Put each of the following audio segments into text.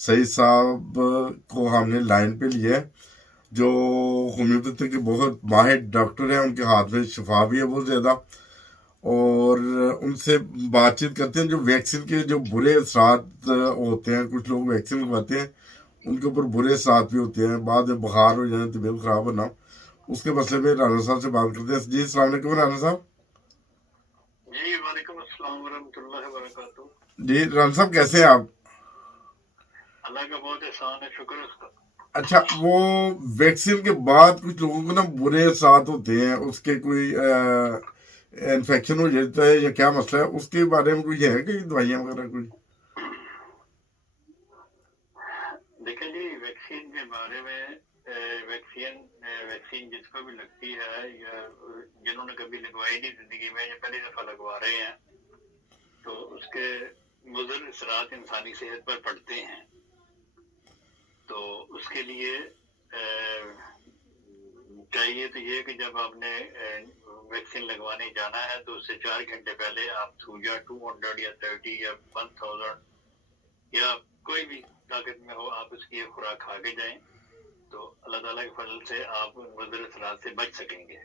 सईद साहब को हमने लाइन पे लिया है, जो होम्योपैथी के बहुत माहिर डॉक्टर हैं, उनके हाथ में शफा भी है बहुत ज़्यादा। और उनसे बातचीत करते हैं। जो वैक्सीन के जो बुरे असरात होते हैं, कुछ लोग वैक्सीन लगवाते हैं, उनके ऊपर बुरे असरात भी होते हैं, बाद में बुखार हो जाए, तबीयत ख़राब होना, उसके मसले में राना साहब से बात करते हैं। जी अस्सलाम वालेकुम राना साहब। जी वालेकुम अस्सलाम वरहमतुल्लाहि वबरकातुहू। जी राना साहब, कैसे हैं आप? अल्लाह का बहुत एहसान है, शुक्र है उसका। अच्छा, वो वैक्सीन के बाद कुछ लोगों को ना बुरे असरात होते हैं, उसके कोई इन्फेक्शन हो जाता है या क्या मसला है, उसके बारे में कोई है कि दवाइयाँ वगैरह कोई? देखिए जी, वैक्सीन के बारे में वैक्सीन जिसको भी लगती है या जिन्होंने कभी लगवाई नहीं जिंदगी में या पहली दफा लगवा रहे हैं, तो उसके मुज़र असरात इंसानी सेहत पर पड़ते हैं। तो उसके लिए चाहिए तो ये कि जब आपने वैक्सीन लगवाने जाना है तो उससे 4 घंटे पहले आप थूजा 200 या 30 या 1000 या कोई भी ताकत में हो, आप उसकी खुराक खा के जाएं, तो अल्लाह ताला के फजल से आप मुज़र असरात से बच सकेंगे।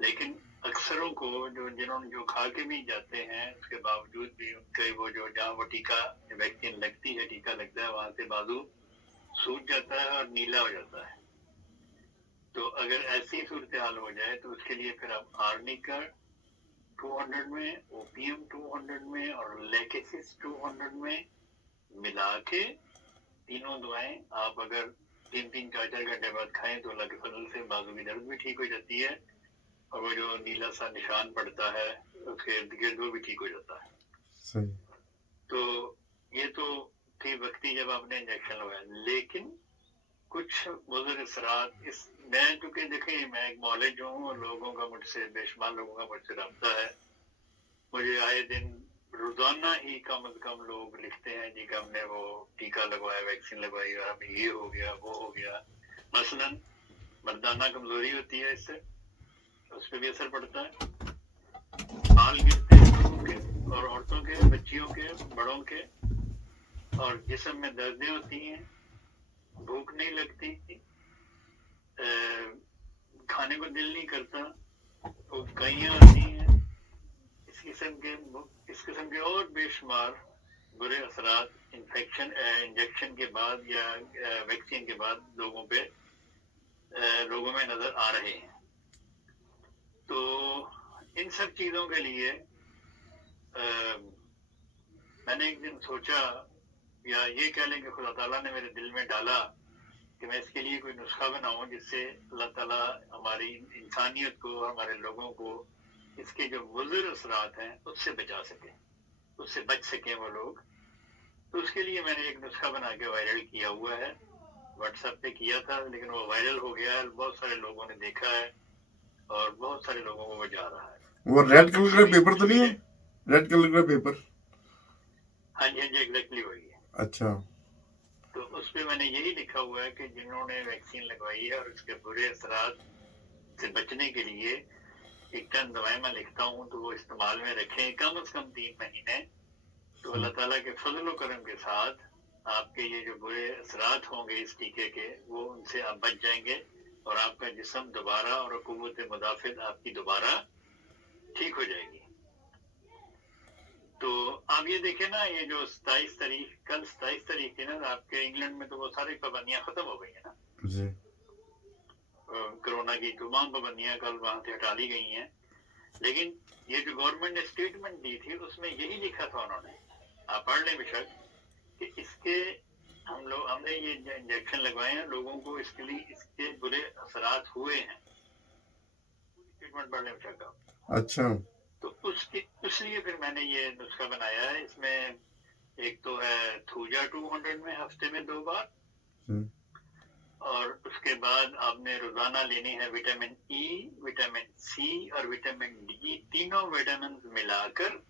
लेकिन अक्सरों को जिन्होंने जो खा के भी जाते हैं, उसके बावजूद भी उनके वो जो जहाँ वो टीका वैक्सीन लगती है, टीका लगता है, वहां से बाजू सूज जाता है और नीला हो जाता है। तो अगर ऐसी सूरत हाल हो जाए तो उसके लिए फिर आप आर्निका 200 में, ओपीएम 200 में और लेकेसिस 200 में मिला के तीनों दवाएं आप अगर 3-4 घंटे बाद खाएं तो अल्लाह के फजल से बाजू की दर्द भी ठीक हो जाती है और वो जो नीला सा निशान पड़ता है उसके इर्द गिर्द वो भी ठीक हो जाता है। सही। तो ये तो थी वक्ती जब आपने इंजेक्शन लगाया, लेकिन कुछ मुज़र असरात इस मैं चूंकि देखिए मैं एक मौलिज हूँ और लोगों का मुझसे बेशुमार लोगों का मुझसे रब्ता है। मुझे आए दिन रोजाना ही कम से कम लोग लिखते हैं जी कि हमने वो टीका लगवाया, वैक्सीन लगवाई और हमें ये हो गया वो हो गया। मसलन मर्दाना कमजोरी होती है, इससे उस पर भी असर पड़ता है, बाल गिरते हैं लोगों के और औरतों के, बच्चियों के, बड़ों के, और जिस्म में दर्दें होती हैं, भूख नहीं लगती, खाने को दिल नहीं करता, उबकाइयाँ आती हैं, इस किस्म के और बेशुमार बुरे असरात इंजेक्शन के बाद या वैक्सीन के बाद लोगों में नजर आ रहे हैं। तो इन सब चीजों के लिए मैंने एक दिन सोचा, या ये कह लें कि खुदा ताला ने मेरे दिल में डाला कि मैं इसके लिए कोई नुस्खा बनाऊं जिससे अल्लाह ताला हमारी इंसानियत को, हमारे लोगों को इसके जो मुज़र असरात हैं उससे बचा सके, उससे बच सके वो लोग। तो उसके लिए मैंने एक नुस्खा बना के वायरल किया हुआ है, व्हाट्सएप पे किया था, लेकिन वो वायरल हो गया है, बहुत सारे लोगों ने देखा है और बहुत सारे लोगों को वो जा रहा है। वो रेड कलर का पेपर तो नहीं है? इसलिए रेड कलर का पेपर? हाँ जी, हाँ जी, एग्जैक्टली वही है। अच्छा। तो उस पर मैंने यही लिखा हुआ है कि जिन्होंने वैक्सीन लगवाई है और उसके बुरे असरात से बचने के लिए एक टन दवाएं मैं लिखता हूँ, तो वो इस्तेमाल में रखें कम से कम 3 महीने। तो अल्लाह ताला के फजल करम के साथ आपके ये जो बुरे असरात होंगे इस टीके के, वो उनसे आप बच जाएंगे और आपका जिस्म दोबारा और कुव्वत मुदाफित आपकी दोबारा ठीक हो जाएगी। तो आप ये देखें ना, ये जो 27 तारीख, कल 27 तारीख थी ना, आपके इंग्लैंड में तो वो सारी पाबंदियां खत्म हो गई है ना, जी। कोरोना की तमाम पाबंदियां कल वहां से हटा ली गई हैं। लेकिन ये जो गवर्नमेंट ने स्टेटमेंट दी थी उसमें यही लिखा था उन्होंने, आप पढ़ लें बेशक, कि इसके हमने ये इंजेक्शन लगवाए हैं लोगों को, इसके लिए इसके बुरे असरात हुए हैं, स्टेटमेंट पढ़ लें बेशक आप। अच्छा। तो उसके इसलिए फिर मैंने ये नुस्खा बनाया है। इसमें एक तो है थूजा 200 में हफ्ते में 2 बार, और उसके बाद आपने रोजाना लेनी है विटामिन ई, विटामिन सी और विटामिन डी, तीनों विटामिन मिलाकर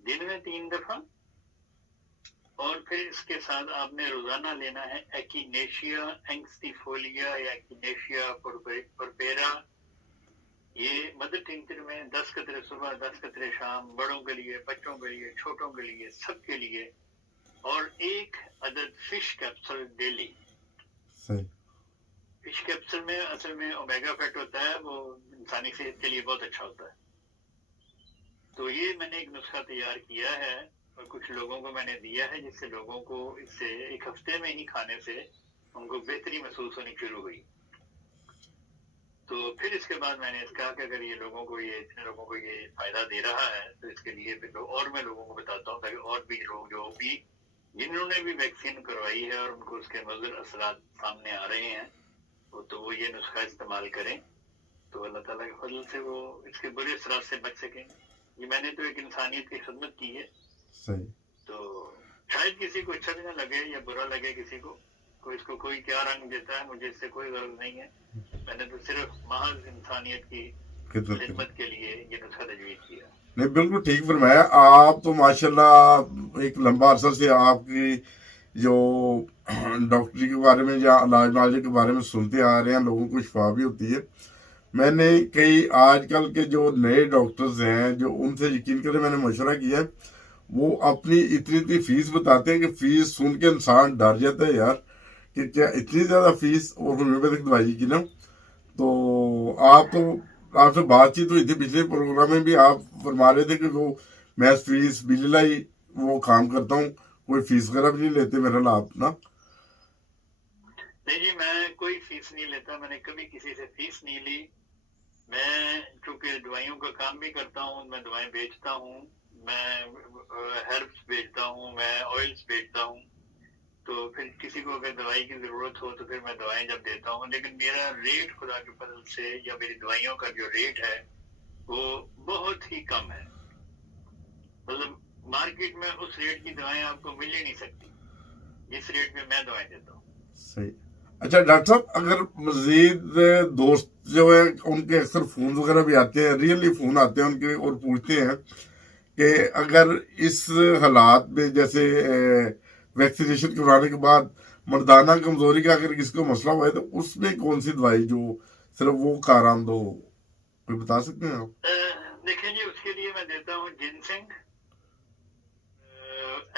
दिन में 3 दफा। और फिर इसके साथ आपने रोजाना लेना है एकिनेशिया एंग्स्टिफोलिया या एकिनेशिया पुरपेरा, ये मदर टिंचर में 10 कतरे सुबह 10 कतरे शाम, बड़ों के लिए, बच्चों के लिए, छोटों के लिए, सबके लिए। और एक عدد فش کیپسول ڈیلی. صحیح. فش کیپسول میں اصل میں اومیگا فیٹ ہوتا ہے, وہ انسانی صحت کے لیے بہت اچھا ہوتا ہے. تو یہ میں نے ایک نسخہ تیار کیا ہے اور کچھ لوگوں کو میں نے دیا ہے, جس سے لوگوں کو اس سے ایک ہفتے میں ہی کھانے سے ان کو بہتری محسوس ہونی شروع ہوئی. تو پھر اس کے بعد میں نے اس کہا کہ اگر یہ لوگوں کو یہ اتنے لوگوں کو یہ فائدہ دے رہا ہے تو اس کے لیے پھر اور میں لوگوں کو بتاتا ہوں تاکہ اور بھی لوگ جو بھی جنہوں نے بھی ویکسین کروائی ہے اور ان کو اس کے مضر اثرات سامنے آ رہے ہیں تو وہ یہ نسخہ استعمال کریں, تو اللہ تعالیٰ کے فضل سے وہ اس کے برے اثرات سے بچ سکیں. یہ میں نے تو ایک انسانیت کی خدمت کی ہے. صحیح. تو شاید کسی کو اچھا بھی نہ لگے یا برا لگے کسی کو, اس کو کوئی کیا رنگ دیتا ہے, مجھے اس سے کوئی غرض نہیں ہے. میں نے تو صرف محض انسانیت کی خدمت کے لیے یہ نسخہ تجویز کیا. نہیں, بالکل ٹھیک فرمایا. آپ تو ماشاءاللہ ایک لمبا عرصہ سے آپ کی جو ڈاکٹری کے بارے میں یا علاج معالجے کے بارے میں سنتے آ رہے ہیں, لوگوں کو شفا بھی ہوتی ہے. میں نے کئی آج کل کے جو نئے ڈاکٹرز ہیں جو ان سے یقین کریں میں نے مشورہ کیا ہے, وہ اپنی اتنی فیس بتاتے ہیں کہ فیس سن کے انسان ڈر جاتا ہے یار کہ کیا اتنی زیادہ فیس اور ہومیوپیتھک دوائی کی نا. تو آپ سے بات چیت ہوئی تھی پچھلے پروگرام میں بھی, آپ فرما رہے تھے کہ وہ میں فیس بجلائی وہ کام کرتا ہوں, کوئی فیس وغیرہ بھی نہیں لیتے میرا نا آپ نا. نہیں جی, میں کوئی فیس نہیں لیتا, میں نے کبھی کسی سے فیس نہیں لی. میں چونکہ دوائیوں کا کام بھی کرتا ہوں, میں دوائیں بیچتا ہوں, میں ہربس بیچتا ہوں, میں آئلس بیچتا ہوں. تو پھر کسی کو اگر دوائی کی ضرورت ہو تو پھر میں دوائیں جب دیتا ہوں, لیکن میرا ریٹ خدا کے فضل سے یا میری دوائیوں کا جو ریٹ ہے وہ بہت ہی کم ہے. مطلب مارکیٹ میں اس ریٹ کی دوائیں آپ کو مل ہی نہیں سکتی جس ریٹ میں میں دوائیں دیتا ہوں. صحیح. اچھا ڈاکٹر صاحب, اگر مزید دوست جو ہے ان کے اکثر فون وغیرہ بھی آتے ہیں, ریئلی فون آتے ہیں ان کے اور پوچھتے ہیں کہ اگر اس حالات میں جیسے ویکسینیشن کرانے کے بعد مردانہ کمزوری کا اگر کسی کو مسئلہ ہوا ہے تو اس میں کون سی دوائی جو صرف وہ کارآمد ہو, کوئی بتا سکتے ہیں آپ؟ دیکھیں جی, اس کے لیے میں دیتا ہوں جنسنگ,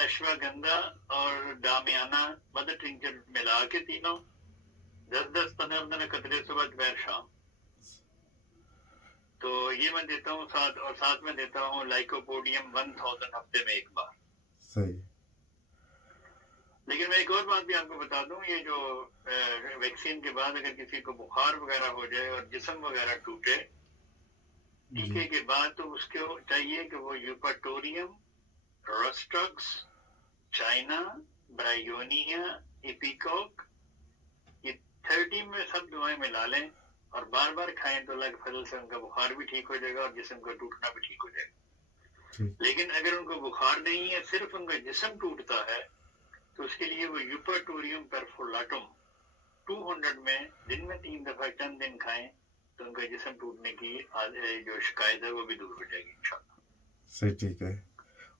اشواگندھا اور ڈامیانہ مدر ٹنکچر ملا کے تینوں 10-15 قطرے صبح دوپہر شام, تو یہ میں دیتا ہوں ساتھ. اور ساتھ میں دیتا ہوں لائکوپوڈیم 1000 ہفتے میں ایک بار. صحیح. لیکن میں ایک اور بات بھی آپ کو بتا دوں, یہ جو ویکسین کے بعد اگر کسی کو بخار وغیرہ ہو جائے اور جسم وغیرہ ٹوٹے ٹیکے کے بعد, تو اس کو چاہیے کہ وہ یوپاٹوریم, روسٹرکس, چائنا, برائیونیا, ایپیکوک, یہ 30 میں سب دوائیں ملا لیں اور بار بار کھائیں تو اللہ کے فضل سے ان کا بخار بھی ٹھیک ہو جائے گا اور جسم کا ٹوٹنا بھی ٹھیک ہو جائے گا. لیکن اگر ان کو بخار نہیں ہے, صرف ان کا جسم ٹوٹتا ہے, تو اس کے لیے وہ یوپاٹوریم پرفولاٹم 200 میں دن میں 3 دفعہ چند دن کھائیں تو ان کا جسم ٹوٹنے کی جو شکایت ہے وہ بھی دور ہو جائے گی انشاءاللہ. صحیح, ٹھیک ہے.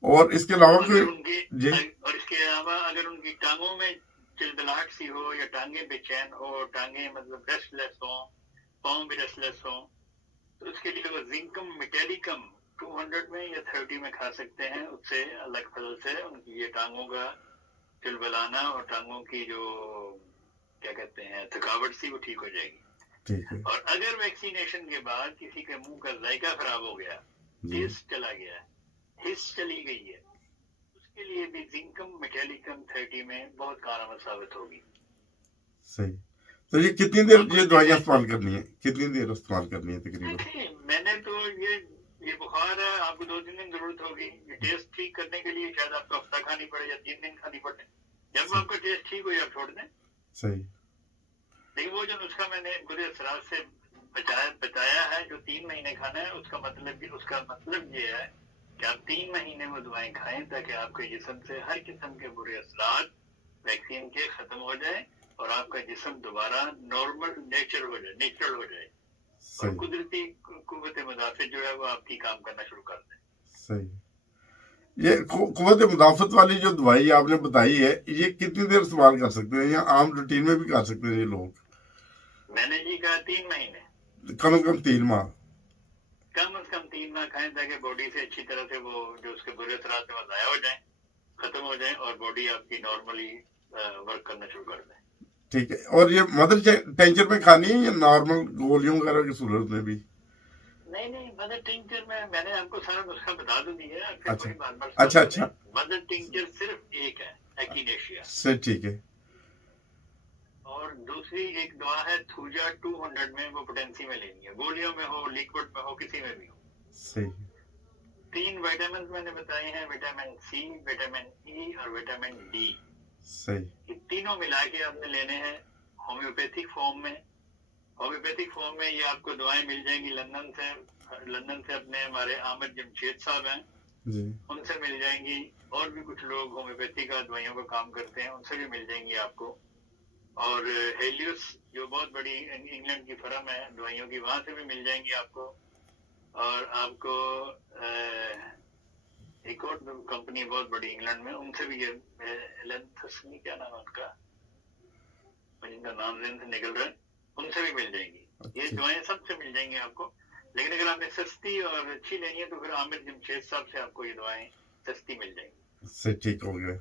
اور اس کے علاوہ اور اس کے علاوہ اگر ان کی ٹانگوں میں چلبلاہٹ سی ہو یا ٹانگیں بے چین ہو, ٹانگیں مطلب ریسٹ لیس ہوں, پاؤں بھی ریسٹ لیس ہوں, تو اس کے لیے وہ زنکم میٹیلیکم 200 میں یا 30 میں کھا سکتے ہیں. اس سے اللہ کے فضل سے ان کی یہ ٹانگوں کا چلبلانا اور ٹانگوں کی جو کیا کہتے ہیں تھکاوٹ سی وہ ٹھیک ہو جائے گی. اور اگر ویکسینیشن کے بعد کسی کے منہ کا ذائقہ خراب ہو گیا, ٹیسٹ چلا گیا, حس چلی گئی ہے, اس کے لیے بھی زنکم میٹیلیکم 30 میں بہت کارآمد ثابت ہوگی. صحیح. تو یہ کتنی دیر یہ دوائیاں استعمال کرنی ہے, کتنی دیر استعمال کرنی ہے تقریباً؟ میں نے تو یہ بخار ہے, آپ کو 2-3 دن ضرورت ہوگی. یہ ٹیسٹ ٹھیک کرنے کے لیے شاید آپ کو ہفتہ کھانی پڑے یا 3 دن کھانی پڑے. جب آپ کا ٹیسٹ ٹھیک ہو یا چھوڑ دیں. صحیح. لیکن وہ جو نسخہ میں نے برے اثرات سے بتایا ہے جو 3 مہینے کھانا ہے, اس کا مطلب یہ ہے کہ آپ 3 مہینے وہ دوائیں کھائیں تاکہ آپ کے جسم سے ہر قسم کے برے اثرات ویکسین کے ختم ہو جائیں اور آپ کا جسم دوبارہ نارمل نیچرل ہو جائے اور قدرتی قوت مدافعت جو ہے وہ آپ کی کام کرنا شروع کر دیں. صحیح. یہ قوت مدافعت والی جو دوائی آپ نے بتائی ہے, یہ کتنی دیر استعمال کر سکتے ہیں یا عام روٹین میں بھی کر سکتے ہیں یہ لوگ؟ میں نے جی کہا 3 مہینے, کم از کم 3 ماہ, کم از کم 3 ماہ کھائیں تاکہ باڈی سے اچھی طرح سے وہ جو اس کے برے اثرات ہیں وہ ضائع ہو جائیں. खत्म हो जाए और बॉडी आपकी नॉर्मली वर्क करना शुरू कर दे। ठीक है। और ये मदर टेंचर में खानी है या नॉर्मल गोलियों वगैरह की सूरत में भी? नहीं नहीं, मदर टिंचर में मैंने आपको सारा नुस्खा बता तो दिया है, फिर अच्छा कोई बार बार अच्छा अच्छा, मदर टिंचर सिर्फ एक है, एक्टिनेशिया। से ठीक है। और दूसरी एक दवा है थूजा 200 में, वो पोटेंसी में लेनी है, गोलियों में हो, लिक्विड में हो, किसी में भी हो। सही 3 विटामिन मैंने बताए हैं, विटामिन सी, विटामिन ई और विटामिन डी। सही। ये तीनों मिला के आपने लेने हैं होम्योपैथिक फॉर्म में। होम्योपैथिक फॉर्म में ये आपको दवाएं मिल जाएंगी लंदन से। लंदन से अपने हमारे आमिर जमशेद साहब हैं, जी उनसे मिल जाएंगी। और भी कुछ लोग होम्योपैथी का दवाइयों का काम करते हैं, उनसे भी मिल जाएंगी आपको। और हेलियस जो बहुत बड़ी इंग्लैंड की फर्म है दवाइयों की, वहां से भी मिल जाएंगी आपको। और आपको एक और कंपनी बहुत बड़ी इंग्लैंड में, उनसे भी ये एलेंथस क्या नाम है उनका, जिनका नाम से निकल रहा है, उनसे भी मिल जाएंगी। ये अच्छा दवाएं सबसे मिल जाएंगी आपको। लेकिन अगर आपने सस्ती और अच्छी लेनी है तो फिर आमिर जमशेद साहब से आपको ये दवाएं सस्ती मिल जाएंगी। से ठीक हो गया।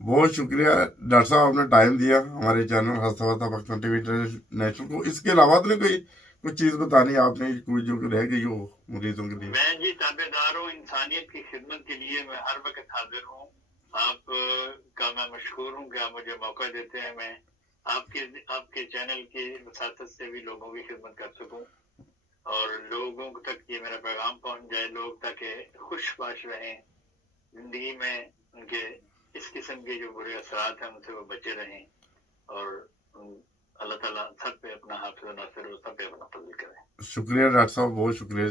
बहुत शुक्रिया डॉक्टर साहब, आपने टाइम दिया हमारे चैनल हंसता हंसता पाकिस्तान टीवी इंटरनेशनल को। इसके अलावा तो कोई कुछ चीज़ बतानी है आपने, कोई जो रह गई हो मरीजों के लिए? मैं जी ताबेदार हूँ, इंसानियत की खिदमत के लिए मैं हर वक्त हाजिर हूँ। आप का मैं मशहूर हूँ कि आप मुझे मौका देते हैं, मैं आपके चैनल के वसातत से भी लोगों की खिदमत कर सकूँ और लोगों तक ये मेरा पैगाम पहुंच जाए, लोग ताकि खुशबाश रहें जिंदगी में, उनके इस किस्म के जो बुरे असरात हैं उनसे वो बचे रहें। और अल्लाह ताला सब पे अपना हाफिज़ नासिर, सब पे अपना फजल करे। शुक्रिया डॉक्टर साहब, बहुत शुक्रिया।